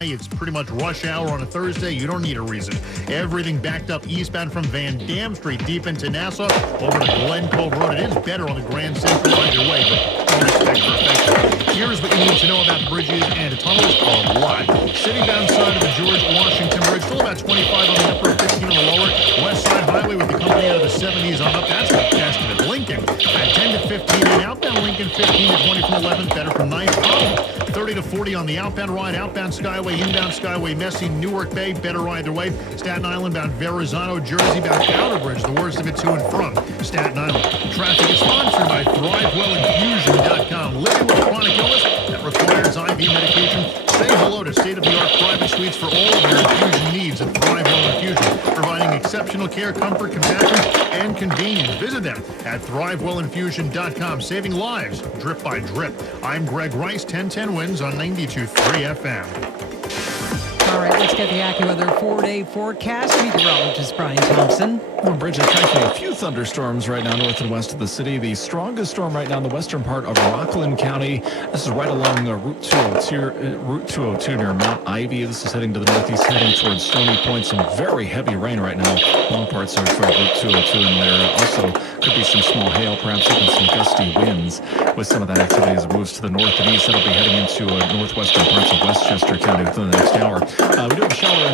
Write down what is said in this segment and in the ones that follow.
It's pretty much rush hour on a Thursday. You don't need a reason. Everything backed up eastbound from Van Dam Street deep into Nassau over to Glen Cove Road. It is better on the Grand Central either way, but don't expect perfection. Here's what you need to know about the bridges and tunnels. A lot. City-bound side of the George Washington Bridge, still about 25 on the upper, 15 on the lower. West Side Highway with the company out of the 70s on up. That's contested at Lincoln. At 10 to 15 and outbound Lincoln, 15 to 20 from 11th. Better from 9th. 30 to 40 on the outbound ride. Outbound Skyway, inbound Skyway, messy. Newark Bay, better either way. Staten Island bound Verrazano, Jersey bound Outerbridge, the worst of it to and from Staten Island. Traffic is sponsored by ThriveWellInfusion.com. Living with chronic illness that requires IV medication. Say hello to state-of-the-art private suites for all of your infusion needs at ThriveWell Infusion, providing exceptional care, comfort, compassion, and convenience. Visit them at ThriveWellInfusion.com, saving lives drip by drip. I'm Greg Rice, 1010 wins on 92.3 FM. All right, let's get the AccuWeather 4-day forecast. Meteorologist Brian Thompson. Well, Bridget, tracking a few thunderstorms right now north and west of the city. The strongest storm right now in the western part of Rockland County. This is right along Route 202 near Mount Ivy. This is heading to the northeast, heading towards Stony Point. Some very heavy rain right now. Long parts of Route 202, and there also could be some small hail, perhaps even some gusty winds with some of that activity as it moves to the north and east. That'll be heading into northwestern parts of Westchester County within the next hour. We do have a shower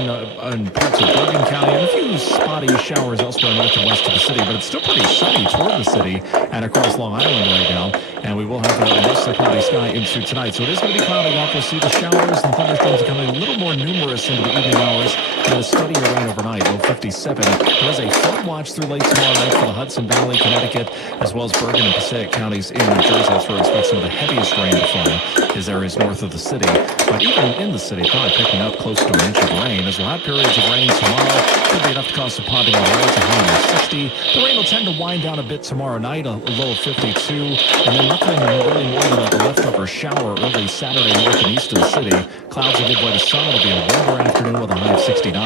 in parts of Bergen County and a few spotty showers elsewhere north and west of the city, but it's still pretty sunny toward the city and across Long Island right now. And we will have a mostly cloudy sky into tonight. So it is going to be cloudy up. We'll see the showers and thunderstorms becoming a little more numerous into the evening hours. And a steadier rain overnight, low 57. There is a flood watch through late tomorrow night for the Hudson Valley, Connecticut, as well as Bergen and Passaic counties in New Jersey. That's where we expect some of the heaviest rain to fall, is areas north of the city. But even in the city, probably picking up close to an inch of rain. As we'll have periods of rain tomorrow, could be enough to cause some ponding on the roads, a high of 60. The rain will tend to wind down a bit tomorrow night, a low of 52. And then nothing really more than a leftover shower early Saturday north and east of the city. Clouds will give way to sun. It'll be a warmer afternoon with a high of 69. A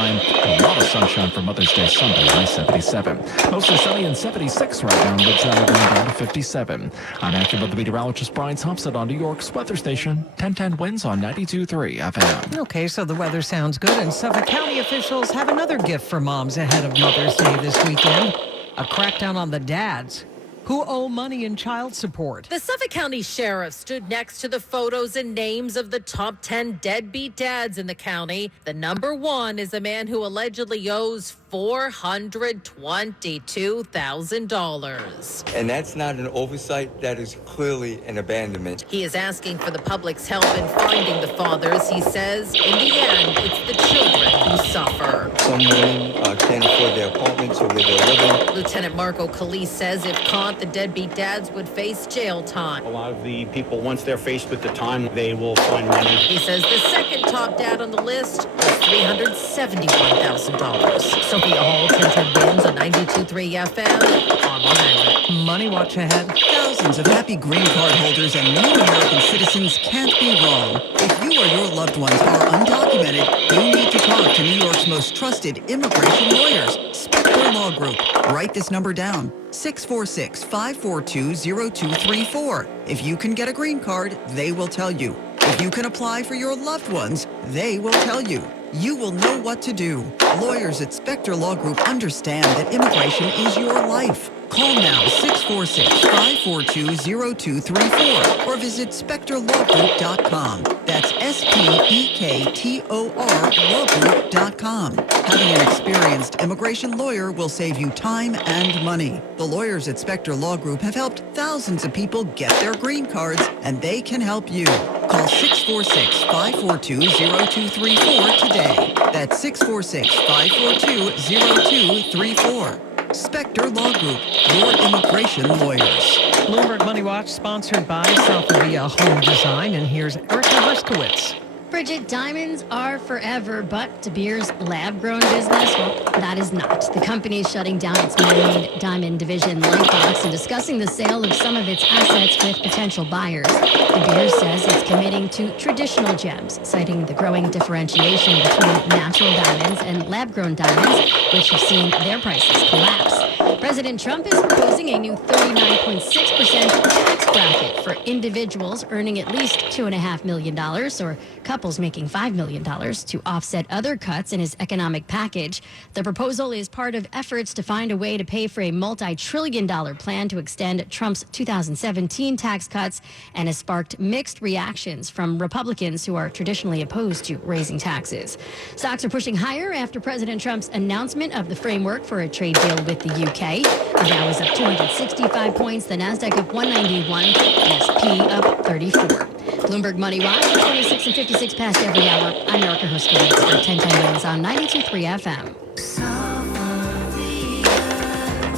lot of sunshine for Mother's Day Sunday, high 77. Mostly sunny and 76 right now, with going down to 57. I'm AccuWeather meteorologist Brian Thompson on New York's weather station, 1010 winds on 92.3 FM. Okay, so the weather sounds good, and Suffolk County officials have another gift for moms ahead of Mother's Day this weekend. A crackdown on the dads who owe money in child support. The Suffolk County Sheriff stood next to the photos and names of the top 10 deadbeat dads in the county. The number one is a man who allegedly owes $422,000. And that's not an oversight, that is clearly an abandonment. He is asking for the public's help in finding the fathers. He says, in the end, it's the children who suffer. Some women can't afford their apartments or where they're living. Lieutenant Marco Calise says if caught, the deadbeat dads would face jail time. A lot of the people, once they're faced with the time, they will find money. He says the second top dad on the list was $371,000. Sophia Hall, 1010 wins on 92.3 FM. Online. Money watch ahead. Thousands of happy green card holders and new American citizens can't be wrong. If you or your loved ones are undocumented, you need to talk to New York's most trusted immigration lawyers, Spector Law Group. Write this number down, 646-542-0234. If you can get a green card, they will tell you. If you can apply for your loved ones, they will tell you. You will know what to do. Lawyers at Spector Law Group understand that immigration is your life. Call now, 646-542-0234, or visit SpectorLawGroup.com. That's SPEKTOR lawgroup.com. Having an experienced immigration lawyer will save you time and money. The lawyers at Spector Law Group have helped thousands of people get their green cards, and they can help you. Call 646-542-0234 today. That's 646-542-0234. Spector Law Group, your immigration lawyers. Bloomberg Money Watch, sponsored by Salvia Home Design, and here's Erica Herskowitz. Bridget, diamonds are forever, but De Beers' lab-grown business, well, that is not. The company is shutting down its man-made diamond division, Lightbox, and discussing the sale of some of its assets with potential buyers. De Beers says it's committing to traditional gems, citing the growing differentiation between natural diamonds and lab-grown diamonds, which have seen their prices collapse. President Trump is proposing a new 39.6% tax bracket for individuals earning at least $2.5 million or couples making $5 million to offset other cuts in his economic package. The proposal is part of efforts to find a way to pay for a multi-trillion-dollar plan to extend Trump's 2017 tax cuts and has sparked mixed reactions from Republicans who are traditionally opposed to raising taxes. Stocks are pushing higher after President Trump's announcement of the framework for a trade deal with the UK. The Dow is up 265 points, the Nasdaq up 191, and S&P up 34. Bloomberg Money Watch, 26 and 56 past every hour. I'm Erica Herskowitz for 1010 Wins on 92.3 FM.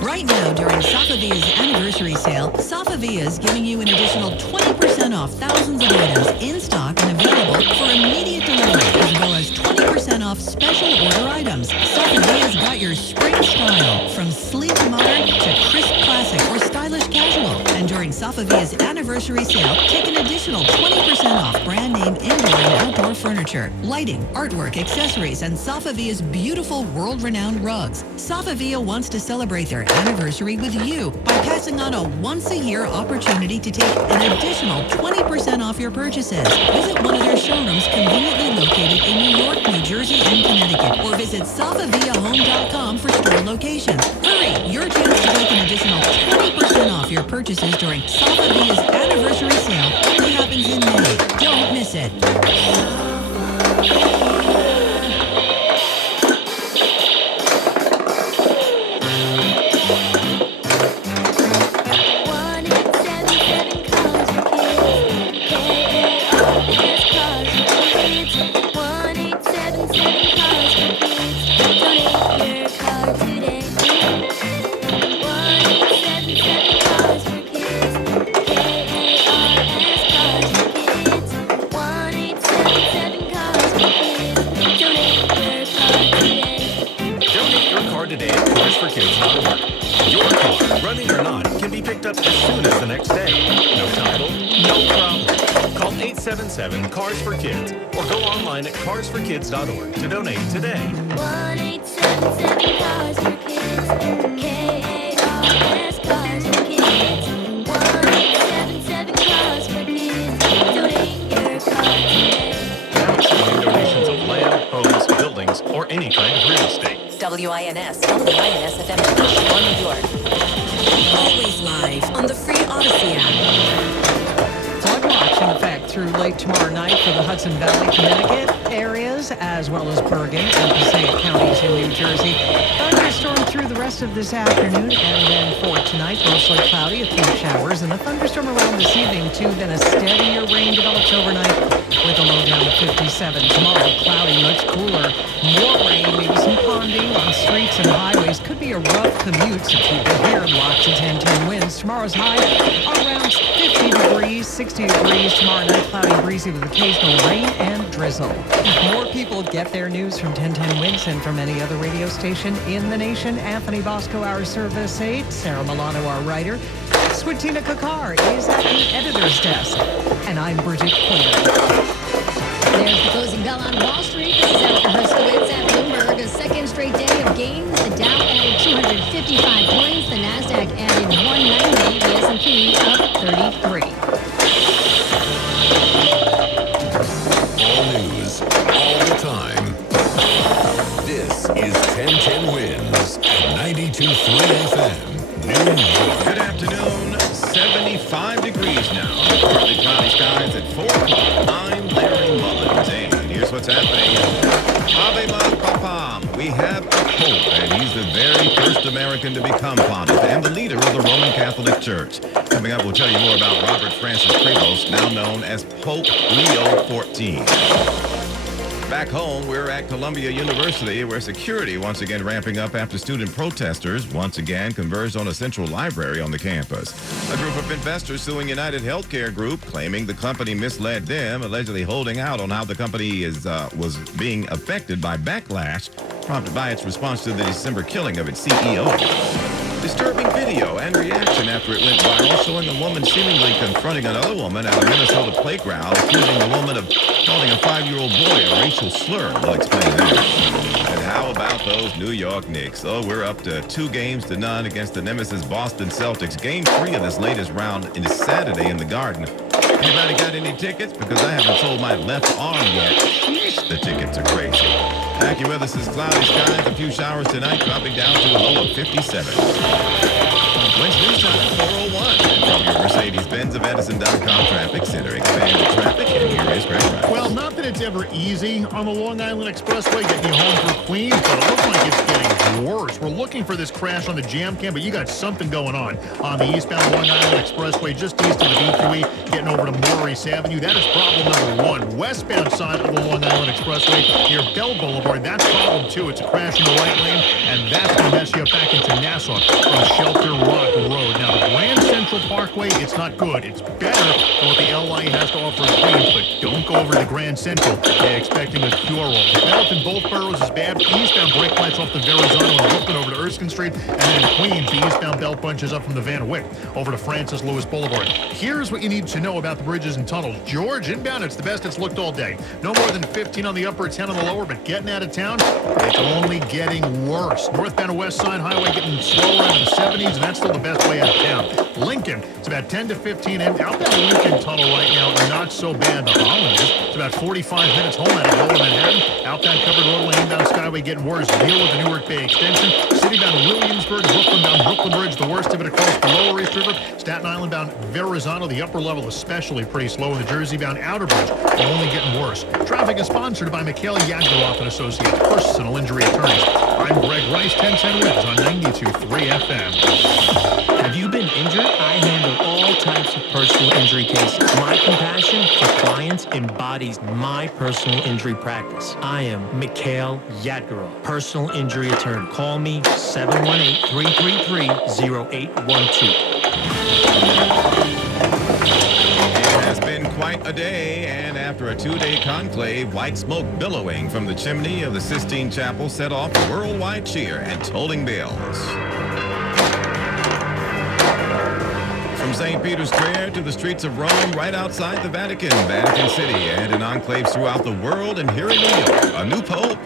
Right now, during Safavia's anniversary sale, Safavia is giving you an additional 20% off thousands of items in stock and available for immediate delivery, as well as 20% off special order items. Safavia's got your spring style, from sleek modern to crisp classic or stylish casual. And during Safavia's anniversary sale, take an additional 20% off brand name indoor and outdoor furniture, lighting, artwork, accessories, and Safavia's beautiful world-renowned rugs. Safavia wants to celebrate their anniversary with you by passing on a once-a-year opportunity to take an additional 20% off your purchases. Visit one of their showrooms conveniently located in New York, New Jersey, and Connecticut, or visit SafaviaHome.com for store locations. Hurry! Your chance to take an additional 20% off your purchases during Safavia's anniversary sale only happens in May. Don't miss it. Today at carsforkids.org. Your car, running or not, can be picked up as soon as the next day. No title, no problem. Call 877-CARS-FOR-KIDS or go online at carsforkids.org to donate today. 1-877-CARS-FOR-KIDS. K-A-R-S, Cars for Kids. 1-877-CARS-FOR-KIDS. Donate your car today. Now accepting donations of land, homes, buildings, or any kind of real estate. WINS FM, Chicago, New York. Always live on the free Odyssey app. Flood watch in effect through late tomorrow night for the Hudson Valley, Connecticut areas, as well as Bergen and Passaic counties in New Jersey. Thunderstorm through the rest of this afternoon, and then for tonight, mostly cloudy, a few showers, and a thunderstorm around this evening, too. Then a steadier rain develops overnight with a low down to 57. Tomorrow, cloudy, much cooler. More rain, maybe some ponding on streets and highways. Could be a rough commute, so keep it here. Lots of 10-10 winds. Tomorrow's high around 50 degrees, 60 degrees. Tomorrow night, cloudy, breezy with occasional rain and drizzle. More people get their news from 1010 Winds than from any other radio station in the nation. Anthony Bosco, our service aide. Sarah Milano, our writer. Switina Kakar is at the editor's desk. And I'm Bridget Quinn. There's the closing bell on Wall Street. This is Erica Herskowitz at Bloomberg. A second straight day of gains. The Dow added 255 points. The Nasdaq added 190. The S&P up 33. All news, all the time. This is 1010 Winds at 92.3 FM, New York. Good afternoon. 75 degrees now. Partly cloudy skies at 4 o'clock. I'm Larry Mullins, and here's what's happening. Ave Papam. We have a Pope, and he's the very first American to become Pontiff and the leader of the Roman Catholic Church. Coming up, we'll tell you more about Robert Francis Prevost, now known as Pope Leo XIV. Back home, we're at Columbia University, where security once again ramping up after student protesters once again converged on a central library on the campus. A group of investors suing United Healthcare Group, claiming the company misled them, allegedly holding out on how the company was being affected by backlash prompted by its response to the December killing of its CEO. Disturbing video and reaction after it went viral, showing a woman seemingly confronting another woman at a Minnesota playground, accusing the woman of calling a 5-year-old boy a racial slur. We'll explain that. And how about about those New York Knicks? Oh, we're up to 2-0 against the nemesis Boston Celtics. Game 3 of this latest round is Saturday in the Garden. Anybody got any tickets? Because I haven't sold my left arm yet. Sheesh, the tickets are crazy. AccuWeather says cloudy skies, a few showers tonight, dropping down to a low of 57. When's news time? 4:01. From your Mercedes-Benz of Edison.com Traffic Center. Expanded traffic, and here is Greg Rice. Well, not that it's ever easy on the Long Island Expressway getting you home through Queens, but it looks like it's getting worse. We're looking for this crash on the jam cam, but you got something going on the eastbound Long Island Expressway just east of the B2E, getting over to Maurice Avenue. That is problem number 1. Westbound side of the Long Island Expressway near Bell Boulevard, that's problem 2. It's a crash in the right lane, and that's going to mess you up back into Nassau from Shelter Rock Road. Now, the Grand Central Parkway, it's not good. It's better than what the LA has to offer in Queens, but don't go over to the Grand Central expecting a cure-all. The belt in both boroughs is bad. Eastbound brake lights off the Verrazano and Brooklyn over to Erskine Street, and then in Queens, the eastbound belt bunches up from the Van Wyck over to Francis Lewis Boulevard. Here's what you need to know about the bridges and tunnels. George, inbound, it's the best it's looked all day. No more than 15 on the upper, 10 on the lower, but getting out of town, it's only getting worse. Northbound West Side Highway getting slower into the 70s, and that's still the best way out of town. Lincoln, it's about 10 to 15, and outbound Lincoln tunnel right now, not so bad. The Holland is. It's about 45 minutes home out of Lower Manhattan. Outbound Covered Roadway, inbound Skyway getting worse. Deal with the Newark Bay Extension. Citybound Williamsburg, Brooklyn bound Brooklyn Bridge, the worst of it across the Lower East River. Staten Island bound Verrazano, the upper level especially pretty slow. And the Jersey bound Outer Bridge, only getting worse. Traffic is sponsored by Mikhail Yagdaroff and Associates, personal injury attorneys. I'm Greg Rice, 1010 Wins on 92.3 FM. Have you been injured? I handle all types of personal injury cases. My compassion for clients embodies my personal injury practice. I am Mikhail Yadgarov, personal injury attorney. Call me 718-333-0812. It has been quite a day, and after a 2-day conclave, white smoke billowing from the chimney of the Sistine Chapel set off a worldwide cheer and tolling bells. From St. Peter's Square to the streets of Rome, right outside the Vatican City, and in enclaves throughout the world, and here in New York, a new pope.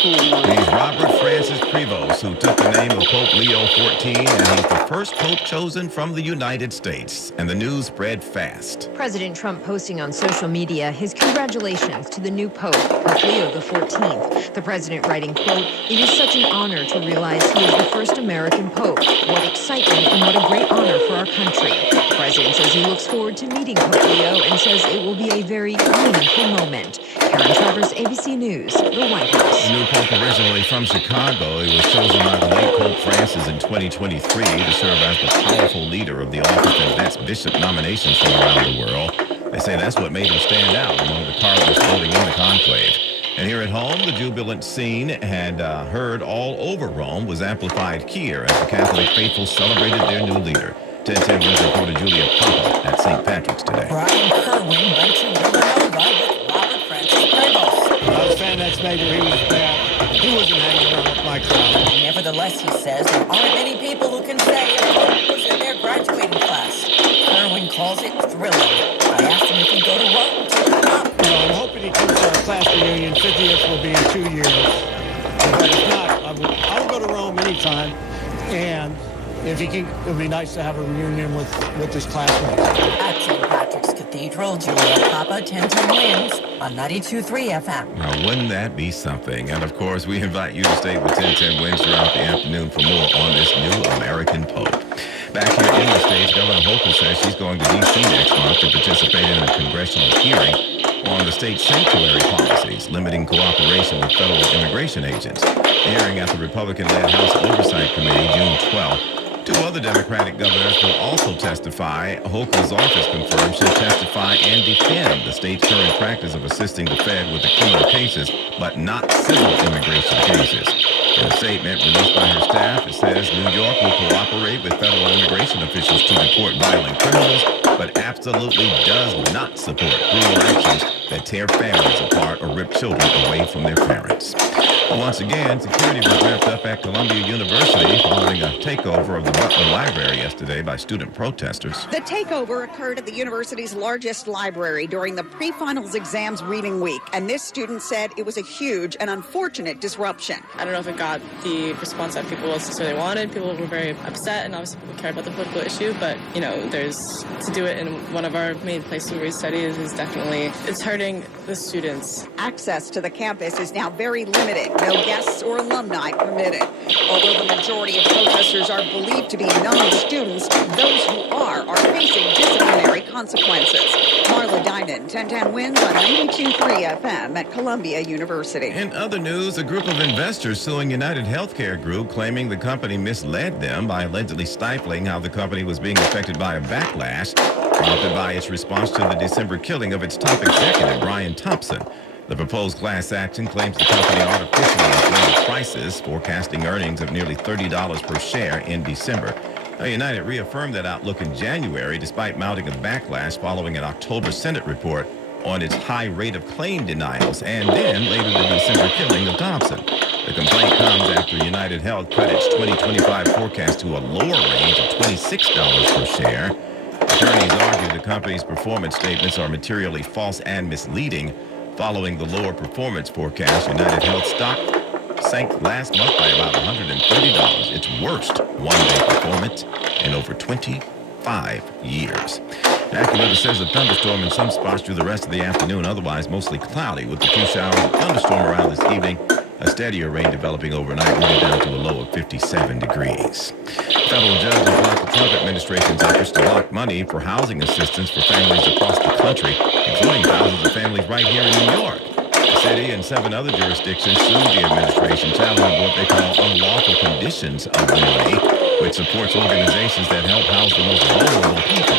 He's Robert Francis Prevost, who took the name of Pope Leo XIV, and he's the first pope chosen from the United States. And the news spread fast. President Trump posting on social media his congratulations to the new pope, Pope Leo XIV. The president writing, quote, "It is such an honor to realize he is the first American pope. What excitement and what a great honor for our country." The president says he looks forward to meeting Pope Leo and says it will be a very meaningful moment. Karen Travers, ABC News, the White House. The new pope, originally from Chicago, he was chosen by the late Pope Francis in 2023 to serve as the powerful leader of the office that vets bishop nominations from around the world. They say that's what made him stand out among the cardinals voting in the conclave. And here at home, the jubilant scene had heard all over Rome was amplified here as the Catholic faithful celebrated their new leader. 1010 News reporter Julia Papa at St. Patrick's today. Brian Kerwin went to Villanova with Robert Francis Prevost. I was fan X major, he was bad. He wasn't hanging around with my crowd. Nevertheless, he says there aren't many people who can say a pope was in their graduating class. Kerwin calls it thrilling. I asked him if he'd go to Rome to look him up. You know, I'm hoping he comes to our class reunion. 50th will be in 2 years. But if not, I will go to Rome anytime. And if he can, it would be nice to have a reunion with his classmates. At St. Patrick's Cathedral, Julia Papa, 1010 Wins on 92.3 FM. Now, wouldn't that be something? And of course, we invite you to stay with 1010 Wins throughout the afternoon for more on this new American Pope. Back here in the States, Governor Hochul says she's going to D.C. next month to participate in a congressional hearing on the state sanctuary policies limiting cooperation with federal immigration agents. The hearing at the Republican-led House Oversight Committee, June 12th. 2 other Democratic governors will also testify. Hochul's office confirmed she'll testify and defend the state's current practice of assisting the Fed with the criminal cases, but not civil immigration cases. In a statement released by her staff, it says New York will cooperate with federal immigration officials to deport violent criminals, but absolutely does not support cruel actions that tear families apart or rip children away from their parents. Well, once again, security was ramped up at Columbia University following a takeover of the Butler Library yesterday by student protesters. The takeover occurred at the university's largest library during the pre-finals exams reading week, and this student said it was a huge and unfortunate disruption. I don't know if it got the response that people necessarily wanted. People were very upset, and obviously people care about the political issue, but, you know, to do it in one of our main places where we study is definitely, it's hurting the students. Access to the campus is now very limited. No guests or alumni permitted. Although the majority of protesters are believed to be non-students, those who are facing disciplinary consequences. Marla Diamond, 1010 Wins on 92.3 FM at Columbia University. In other news, a group of investors suing United Healthcare Group, claiming the company misled them by allegedly stifling how the company was being affected by a backlash prompted by its response to the December killing of its top executive, Brian Thompson. The proposed class action claims the company artificially inflated prices, forecasting earnings of nearly $30 per share in December. Now, United reaffirmed that outlook in January, despite mounting a backlash following an October Senate report on its high rate of claim denials, and then later the December killing of Thompson. The complaint comes after United Health cut its 2025 forecast to a lower range of $26 per share. Attorneys argue the company's performance statements are materially false and misleading. Following the lower performance forecast, United Health stock sank last month by about $130, its worst one-day performance in over 25 years. AccuWeather says a thunderstorm in some spots through the rest of the afternoon, otherwise mostly cloudy with a few showers of thunderstorm around this evening. A steadier rain developing overnight, moving down to a low of 57 degrees. Federal judges blocked the Trump administration's efforts to block money for housing assistance for families across the country, including thousands of families right here in New York. The city and 7 other jurisdictions sued the administration, challenging what they call unlawful conditions of the money, which supports organizations that help house the most vulnerable people.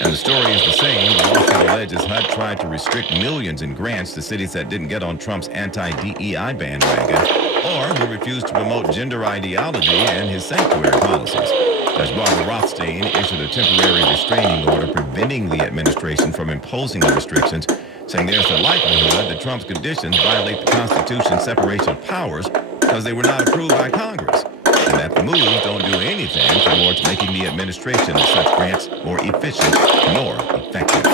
And the story is the same. The lawsuit alleges HUD tried to restrict millions in grants to cities that didn't get on Trump's anti-DEI bandwagon or who refused to promote gender ideology and his sanctuary policies. Judge Barbara Rothstein issued a temporary restraining order preventing the administration from imposing the restrictions, saying there's the likelihood that Trump's conditions violate the Constitution's separation of powers because they were not approved by Congress, and that the moves don't do anything towards making the administration of such grants more efficient nor effective.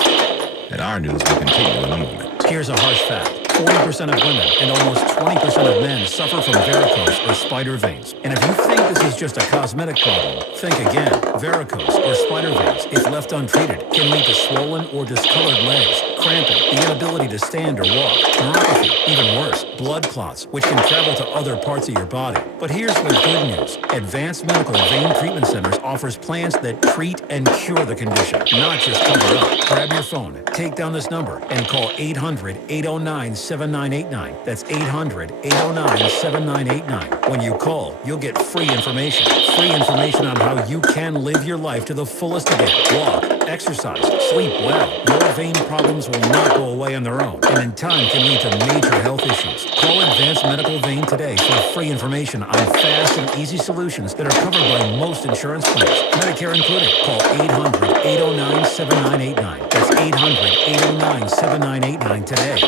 And our news will continue in a moment. Here's a harsh fact. 40% of women and almost 20% of men suffer from varicose or spider veins. And if you think this is just a cosmetic problem, think again. Varicose or spider veins, if left untreated, can lead to swollen or discolored legs, cramping, the inability to stand or walk, neuropathy, even worse, blood clots, which can travel to other parts of your body. But here's the good news. Advanced Medical Vein Treatment Centers offers plans that treat and cure the condition, not just cover up. Grab your phone, take down this number, and call 800-809-7989. That's 800-809-7989. When you call, you'll get free information. Free information on how you can live your life to the fullest again. Walk, exercise, sleep well. Your vein problems will not go away on their own, and in time can lead to major health issues. Call Advanced Medical Vein today for free information on fast and easy solutions that are covered by most insurance plans, Medicare included. Call 800-809-7989. That's 800-809-7989 today.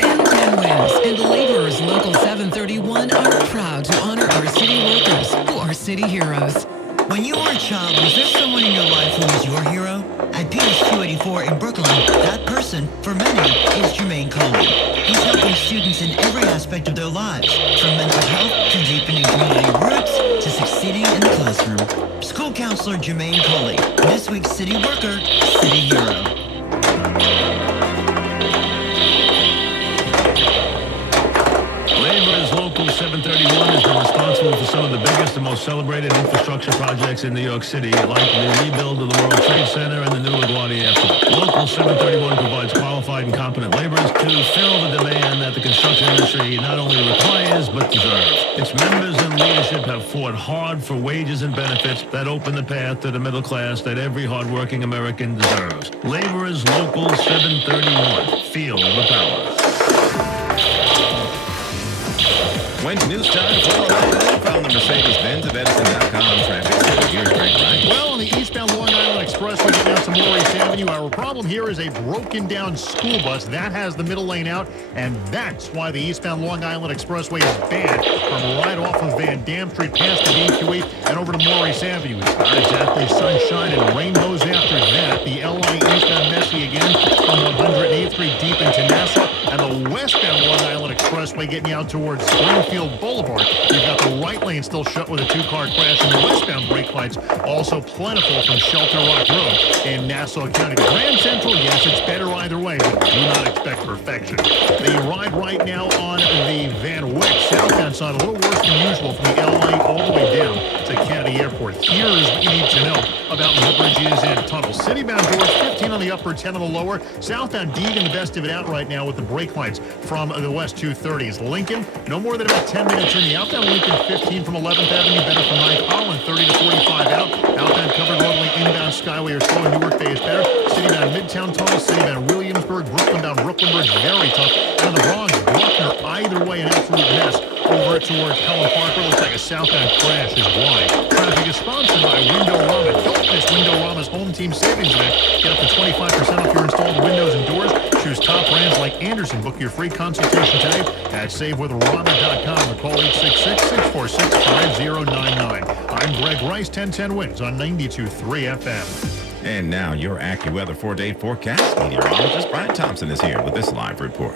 1010 Wins and Laborers Local 731 are proud to honor our city workers who are city heroes. When you were a child, was there someone in your life who was your hero? At Peters 284 in Brooklyn, that person, for many, is Jermaine Coley. He's helping students in every aspect of their lives, from mental health to deepening community roots to succeeding in the classroom. School counselor Jermaine Coley, this week's City Worker, City Hero. Laborers Local 731 has been responsible for some of the biggest and most celebrated infrastructure projects in New York City, like the rebuild of the World Trade Center and the new LaGuardia Airport. Local 731 provides qualified and competent laborers to fill the demand that the construction industry not only requires, but deserves. Its members and leadership have fought hard for wages and benefits that open the path to the middle class that every hardworking American deserves. Laborers Local 731. Feel the power. When's news time for Orlando from the Mercedes-Benz of Edison.com traffic center? Here's Greg Wright. Well, on the eastbound Long Island Expressway getting out to Maurice Avenue. Our problem here is a broken down school bus. That has the middle lane out, and that's why the eastbound Long Island Expressway is bad from right off of Van Dam Street past the BQE and over to Maurice Avenue. It's not exactly sunshine and rainbows after that. The LI eastbound messy again from 108th Street deep into Nassau, and the westbound Long Island Expressway getting you out towards Springfield Boulevard. You've got the right lane still shut with a two-car crash, and the westbound brake lights also plentiful from Shelter Rock Road in Nassau County. The Grand Central, yes, it's better either way, but do not expect perfection. The ride right now on the Van Wyck southbound side, a little worse than usual from the LA all the way down to Kennedy Airport. Here's what you need to know about the bridges and tunnels. Citybound doors, 15 on the upper, 10 on the lower. Southbound Deegan, the best of it out right now with the brake lights from the west 230s. Lincoln, no more than about 10 minutes in. The outbound Lincoln, 15 from 11th Avenue, better from 9th Holland, 30 to 45 out. Outbound covered roadway, inbound Skyway or slow. Newark Bay is better. Citybound Midtown Tunnel, Citybound Williamsburg, Brooklyn bound Brooklyn Bridge, very tough. And the Bronx, Bruckner, either way, an absolute mess. Over towards Cullen Parker, looks like a southbound crash is wide. Traffic is sponsored by Windorama. Don't miss Windorama's home team savings event. Get up to 25% off your installed windows and doors. Choose top brands like Anderson. Book your free consultation today at SaveWithRama.com or call 866-646-5099. I'm Greg Rice, 1010 Wins on 92.3 FM. And now your AccuWeather 4-day forecast. Meteorologist Brian Thompson is here with this live report.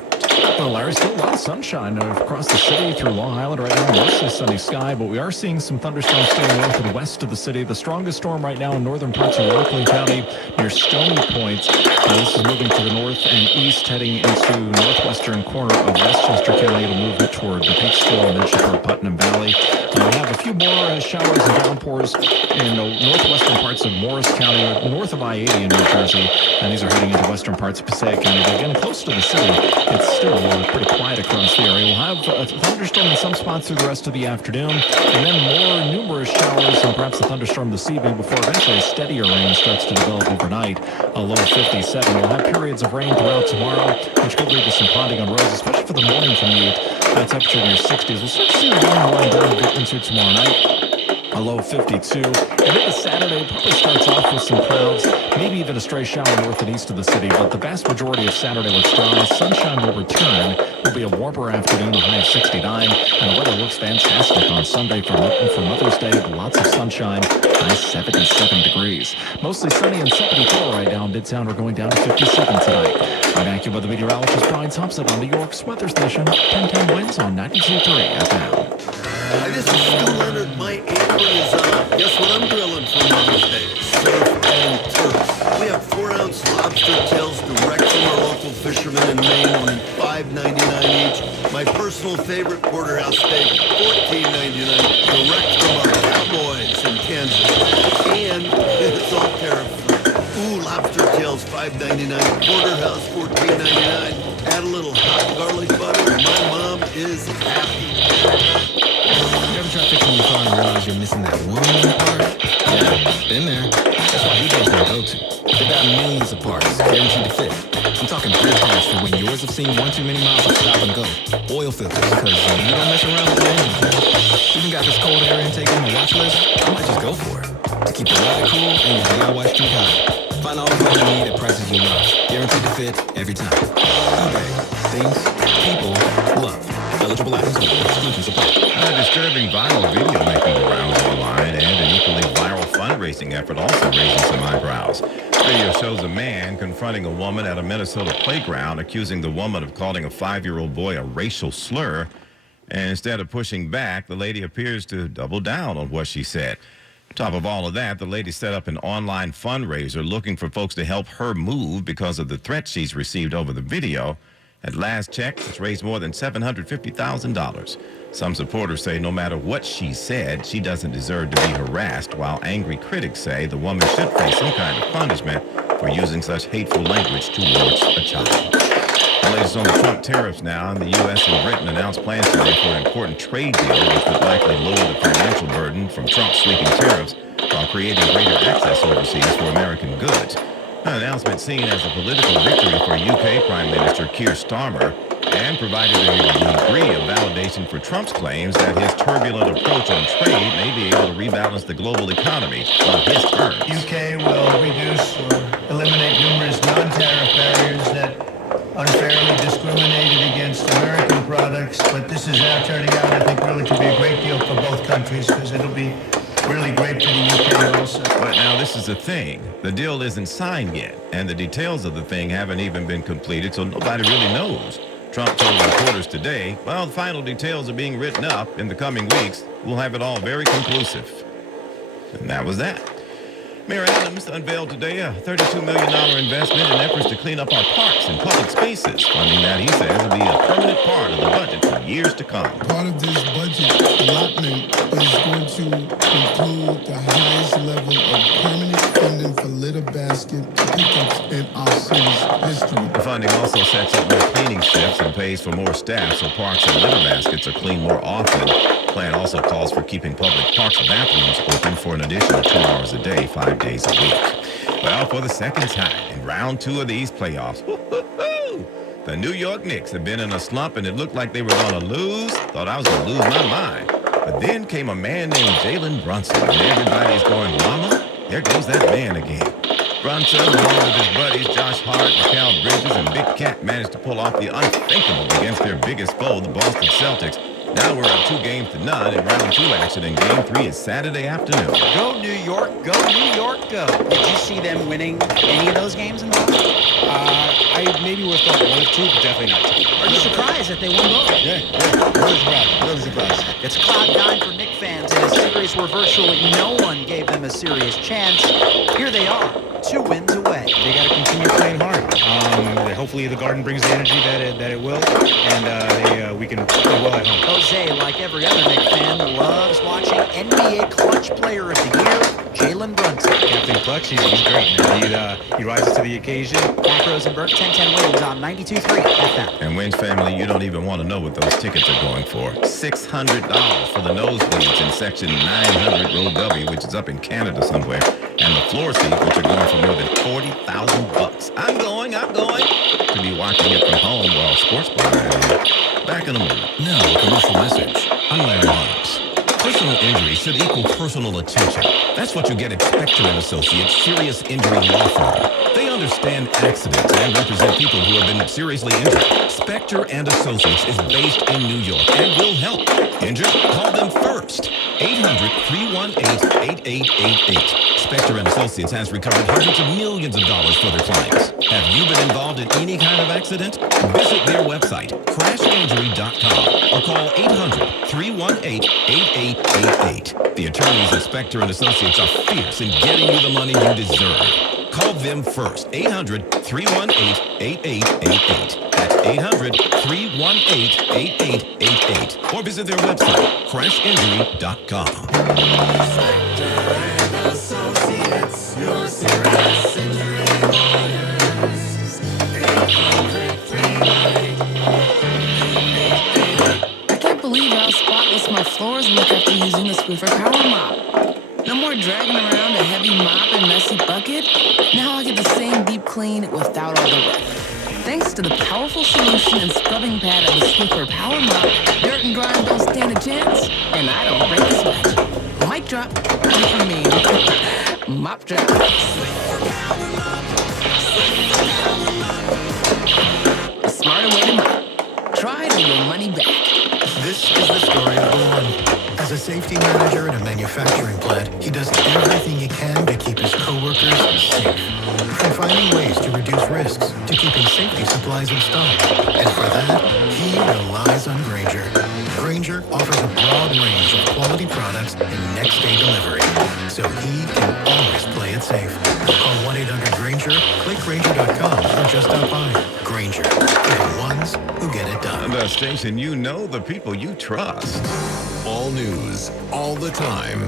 Well, Larry, still a lot of sunshine across the city through Long Island right now. Mostly sunny sky, but we are seeing some thunderstorms staying north and west of the city. The strongest storm right now in northern parts of Rockland County near Stony Point. This is moving to the north and east, heading into northwestern corner of Westchester County. It'll move it toward the Peekskill and then toward Putnam Valley. We have a few more showers and downpours in the northwestern parts of Morris County, north of I-80 in New Jersey, and these are heading into western parts of Passaic County. But again, close to the city, it's still pretty quiet across the area. We'll have a thunderstorm in some spots through the rest of the afternoon, and then more numerous showers and perhaps a thunderstorm this evening before eventually a steadier rain starts to develop overnight. A low of 57. We'll have periods of rain throughout tomorrow, which could lead to some ponding on roads, especially for the morning commute. Temperature near 60s. We'll start to see the rain wind down a bit into tomorrow night. A low of 52. And then the Saturday probably starts off with some clouds, maybe even a stray shower north and east of the city, but the vast majority of Saturday looks dry. Sunshine will return. Will be a warmer afternoon, a high of 69, and the weather looks fantastic on Sunday for Mother's Day. Lots of sunshine, high 77 degrees. Mostly sunny and 74 right now in Midtown. We're going down to 57 tonight. I'm AccuWeather meteorologist Brian Thompson on New York's weather station, 1010 Winds on 92.3 FM. Hi, this is Stu Leonard. My apron is on. Guess what I'm grilling for Mother's Day? Surf and turf. We have 4-ounce lobster tails direct from our local fishermen in Maine, only $5.99 each. My personal favorite porterhouse steak, $14.99, direct from our cowboys in Kansas. And it's all tariff-free. Ooh, lobster tails, $5.99. Porterhouse, $14.99. Add a little hot garlic butter, and my mom is happy. You ever try fixing your car and realize you're missing that one part? Yeah, been there. That's why eBay's my go-to. They got millions of parts, guaranteed to fit. I'm talking third parts for when yours have seen one too many miles of stop and go. Oil filters, because you don't mess around with your engine. Even got this cold air intake on my watch list. I might just go for it. To keep the ride cool and your DIY street high. Find all the things you need at prices you love. Guaranteed to fit every time. eBay. Things people love. Eligible items with exclusions apply. A disturbing viral video making the rounds online, and an equally viral fundraising effort also raising some eyebrows. Video shows a man confronting a woman at a Minnesota playground, accusing the woman of calling a 5-year-old boy a racial slur. And instead of pushing back, the lady appears to double down on what she said. On top of all of that, the lady set up an online fundraiser looking for folks to help her move because of the threat she's received over the video. At last check, it's raised more than $750,000. Some supporters say no matter what she said, she doesn't deserve to be harassed, while angry critics say the woman should face some kind of punishment for using such hateful language towards a child. The latest on the Trump tariffs now, and the U.S. and Britain announced plans today for an important trade deal which would likely lower the financial burden from Trump's sweeping tariffs while creating greater access overseas for American goods. An announcement seen as a political victory for UK Prime Minister Keir Starmer, and provided a degree of validation for Trump's claims that his turbulent approach on trade may be able to rebalance the global economy on his terms. UK will reduce or eliminate numerous non-tariff barriers that unfairly discriminated against American products, but this is now turning out, I think, really to be a great deal for both countries because it'll be really great for the UK also. But now this is the thing. The deal isn't signed yet, and the details of the thing haven't even been completed, so nobody really knows. Trump told reporters today, well, the final details are being written up in the coming weeks. We'll have it all very conclusive. And that was that. Mayor Adams unveiled today a $32 million investment in efforts to clean up our parks and public spaces, funding that he says will be a permanent part of the budget for years to come. Part of this budget allotment is going to include the highest level of permanent funding for litter basket pickups in our city's history. The funding also sets up more cleaning shifts and pays for more staff so parks and litter baskets are cleaned more often. The plan also calls for keeping public parks bathrooms open for an additional 2 hours a day, 5 days a week. Well, for the second time in round 2 of the East playoffs, the New York Knicks have been in a slump and it looked like they were going to lose. Thought I was going to lose my mind. But then came a man named Jalen Brunson, and everybody's going, mama, there goes that man again. Brunson, along with his buddies Josh Hart, Mikal Bridges, and Big Cat managed to pull off the unthinkable against their biggest foe, the Boston Celtics. Now we're up 2-0 in round 2 action, and game 3 is Saturday afternoon. Go New York, go New York, go. Did you see them winning any of those games in Boston? I maybe would have thought 1 or 2, but definitely not 2. Are you surprised that they won both? Yeah, really surprised. It's cloud 9 for Knicks fans in a series where virtually no one gave them a serious chance. Here they are, 2 wins away. They got to continue playing hard. Hopefully the Garden brings the energy that it will, and we can play well at home. Jose, like every other Knicks fan, loves watching NBA Clutch Player of the Year, Jalen Brunson. Captain Clutch, he's great, man. He rises to the occasion. Mac Rosenberg, 10-10 wins on 92.3 FM. And Wins family, you don't even want to know what those tickets are going for. $600 for the nosebleeds in section 900 row W, which is up in Canada somewhere, and the floor seats, which are going for more than $40,000. I'm going to be watching it from home while sports bar. Back in a moment. Now, a commercial message. I'm Larry Holmes. Personal injury should equal personal attention. That's what you get at Spector & Associates Serious Injury Law Firm. They understand accidents and represent people who have been seriously injured. Spector & Associates is based in New York and will help. Injured? Call them first. 800-318-8888. Spector & Associates has recovered hundreds of millions of dollars for their clients. Have you been involved in any kind of accident? Visit their website, crashinjury.com, or call 800-318-8888. The attorneys at Spector & Associates are fierce in getting you the money you deserve. Call them first, 800-318-8888. That's 800-318-8888. Or visit their website, crashinjury.com. Spector & Associates, your serious injury lawyers. 800-318-8888. I can't believe how spotless my floors look after using the Swiffer Power Mop. No more dragging around a heavy mop and messy bucket. Now I get the same deep clean without all the work. Thanks to the powerful solution and scrubbing pad of the Swiffer Power Mop, dirt and grime don't stand a chance, and I don't break a sweat. Mic drop. I mean, mop drop. A smarter way to mop. Try it or your money back. This is the story of the one. As a safety manager at a manufacturing plant, he does everything he can to keep his coworkers safe. From finding ways to reduce risks, to keeping safety supplies in stock. And for that, he relies on Grainger. Grainger offers a broad range of quality products and next-day delivery, so he can always play it safe. Call 1-800-GRAINGER, click Grainger.com, or just stop by. Grainger, for the ones who get it done. The station you know, the people you trust. All news, all the time.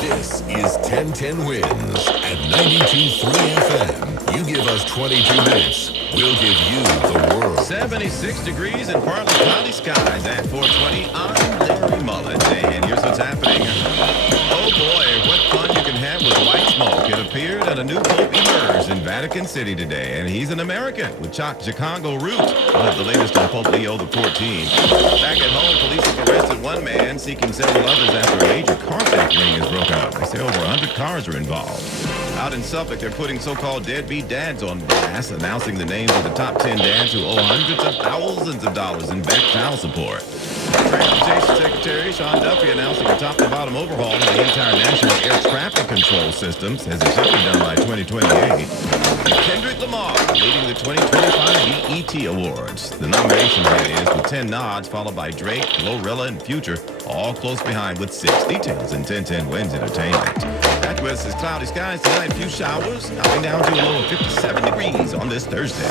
This is 1010 Wins at 92.3 FM. You give us 22 minutes, we'll give you the world. 76 degrees and partly cloudy skies at 420. I'm Larry Mullen, and here's what's happening. Oh boy, what fun you can have with white smoke. It appeared and a new pope emerged in Vatican City. city today, and he's an American with Chicago roots. We'll have the latest on Pope Leo XIV. Back at home, police have arrested one man seeking several others after a major car theft ring has broken out. They say over 100 cars are involved. Out in Suffolk, they're putting so-called deadbeat dads on blast, announcing the names of the top 10 dads who owe hundreds of thousands of dollars in back child support. Transportation Secretary Sean Duffy announcing a top-to-bottom overhaul of the entire national air traffic control system, says it should be done by 2028. And Kendrick Lamar leading the 2025 BET Awards. The nomination head is with 10 nods, followed by Drake, Glorilla, and Future, all close behind with 6 details in 1010 Wins Entertainment. That was is cloudy skies tonight, few showers, knocking down to a low of 57 degrees on this Thursday.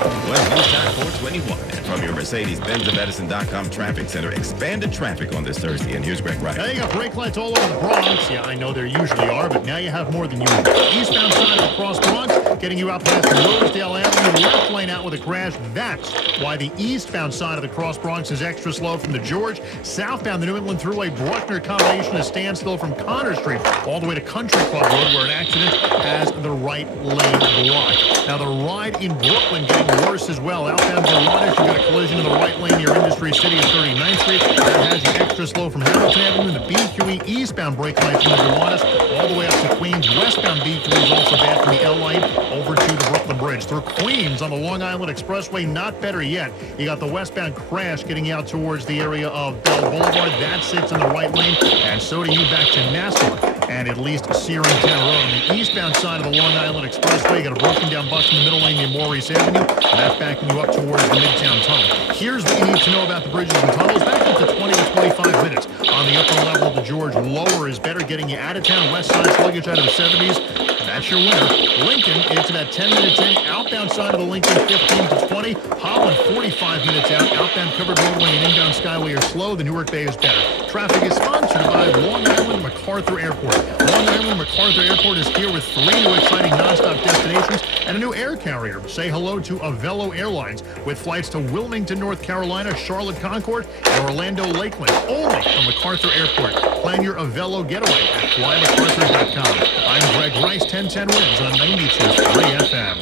Well, news time 421. And from your Mercedes-Benz of Edison.com traffic center, expanded traffic on this Thursday. And here's Greg Wright. Now you got brake lights all over the Bronx. Yeah, I know there usually are, but now you have more than usual. Eastbound side of the Cross Bronx, getting you out past Rosedale Avenue, left lane out with a crash. That's why the eastbound side of the Cross Bronx is extra slow from the George. Southbound, the New England Thruway, Bruckner combination is standstill from Connor Street all the way to Country Club Road, where an accident has the right lane blocked. Now the ride in Brooklyn getting worse as well. Outbound Veronish, you got a collision in the right lane near Industry City at 39th Street. That has you extra slow from Hamilton Avenue. The BQE eastbound brake lights from the Veronish all the way up to Queens. Westbound BQE is also bad from the L line over to the Brooklyn Bridge. Through Queens on the Long Island Expressway, not better yet. You got the westbound crash getting you out towards the area of Bell Boulevard. That sits in the right lane, and so do you back to Nassau and at least Searing Town Road. On the eastbound side of the Long Island Expressway, you got a broken down bus in the middle lane near Maurice Avenue, and that's backing you up towards the Midtown Tunnel. Here's what you need to know about the bridges and tunnels. Back up to 20 to 25 minutes. On the upper level of the George, lower is better, getting you out of town. West side sluggish out of the 70s. That's your winner. Lincoln, it's about 10 minutes in. Outbound side of the Lincoln, 15 to 20. Holland, 45 minutes out. Outbound covered roadway and inbound skyway are slow. The Newark Bay is better. Traffic is sponsored by Long Island MacArthur Airport. Long Island MacArthur Airport is here with 3 new exciting nonstop destinations and a new air carrier. Say hello to Avelo Airlines with flights to Wilmington, North Carolina, Charlotte Concord, and Orlando Lakeland, only from MacArthur Airport. Plan your Avelo getaway at flymacarthur.com. I'm Greg Rice, 1010 Wins on 92.3 FM.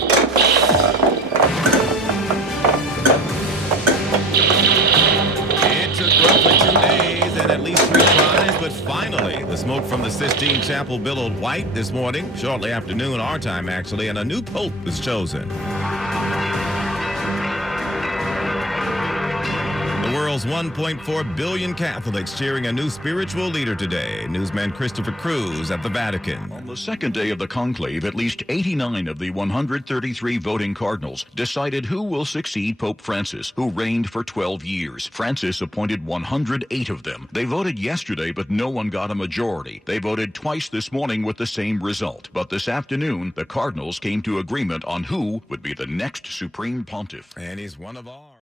It took roughly 2 days and at least 3 tries, but finally, the smoke from the Sistine Chapel billowed white this morning, shortly after noon, our time actually, and a new pope was chosen. The world's 1.4 billion Catholics cheering a new spiritual leader today. Newsman Christopher Cruz at the Vatican. On the second day of the conclave, at least 89 of the 133 voting cardinals decided who will succeed Pope Francis, who reigned for 12 years. Francis appointed 108 of them. They voted yesterday, but no one got a majority. They voted twice this morning with the same result. But this afternoon, the cardinals came to agreement on who would be the next supreme pontiff. And he's one of ours.